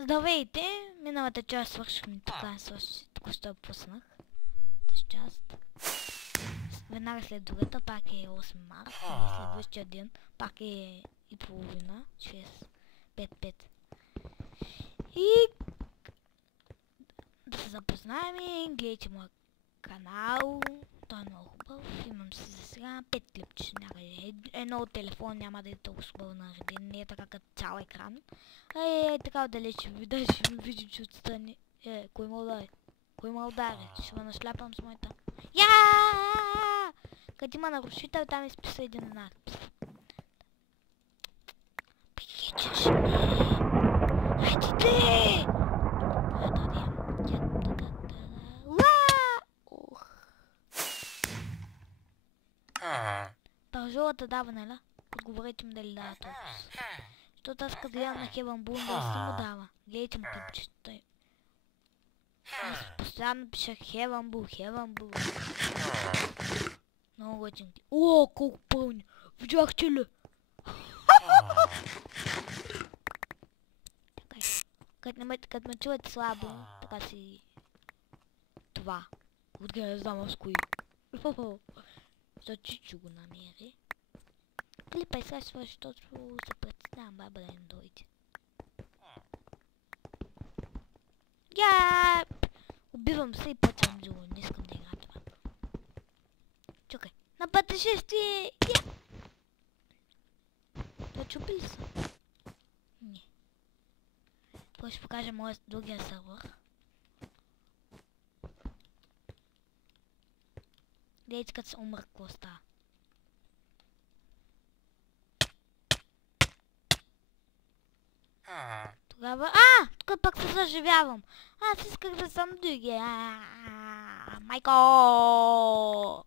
Здравейте! Миналата част свършихме така, току-що пуснах тази част. Веднага след другата, пак е 8 март, след следващия ден, пак е и половина, 6, 5, 5. И да се запознаем и гледайте моя канал, той е много хубав, имам си за сега 5 клипчета някъде. Едно от телефон няма да е толкова хубаво нареден, не е така като цял екран. Така отдалеч ще ви видя, ще ми види, че отстрани. Кой ме удари? Кой ме удари? Ще ме нашляпам с моята. Къде има нарушител, там изписа един надпис. Прикичаш ме! Хайде ти! Пържолата дава, нали? Отговорете ми дали дава толкова. Защото аз като гледам на Хевън Бул, да си му дава. Гледайте му клипчета. Аз постоянно пиша Хевън Бул, Хевън Бул. Много готин. О, колко пълни! Видяхте ли? Като ме чувате слабо, така си... Това. Откъде не знам аз кои. За Чичо го намери. Клипай сега свърши, защото се представям баба да не дойде. Убивам се и пътям друго, не искам да играм това. Чакай, на пътешествие! Да чупи ли са? Не. Първо ще покажа моят другия сървър. Гледайте като се умрък, какво става. Тогава... тук пък се заживявам. Аз исках да съм другия. Майко!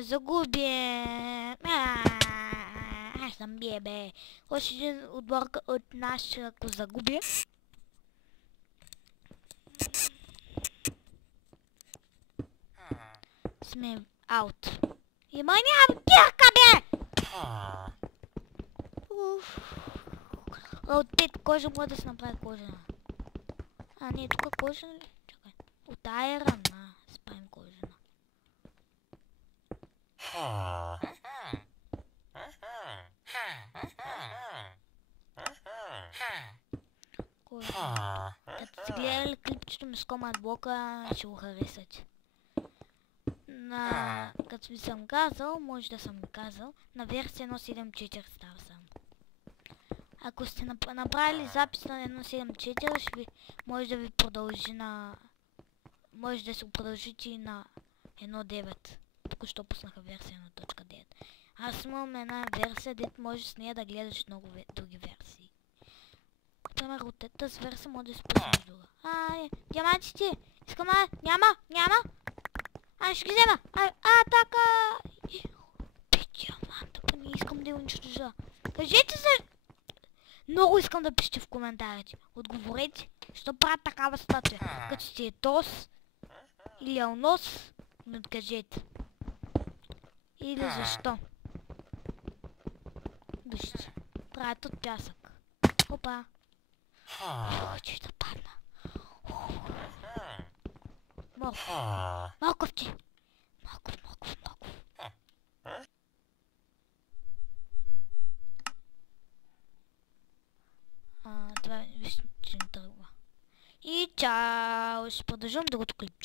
Загубя. Аз съм бебе. Още един отбор от нас, ако загубя. Сме аут. Има няма бирка, бе! От 5 кожа може да се направи кожена. Не, тук кожена ли? Чакай. От айран, спаем кожена. Кожена. Като сте гледали клипчето ми с команд блока, ще го харесате. Като ви съм казал, може да съм ви казал, на версия 1.7.4 става само. Ако сте направили запис на 1.7.4, ще ви може да ви продължи на... Може да се продължите и на 1.9. Току-що пуснаха версия 1.9. Аз имам една версия, дето може с нея да гледаш много други версии. Например, от тази версия може да се пуснеш друга. Диамантите! Искам, няма! Аз ще ги взема! Така! Диаманта, не искам да я унищожа. Кажете се! Много искам да пишете в коментарите. Отговорете, защо правят такава статуя. Като сте етос или алнос, ми откажете. Или защо. Вижте, правят от пясък. Опа! Че да падна. Малковче! Малков. Това вижте, че не тръгва. И чао! Ще продължим другото клипче.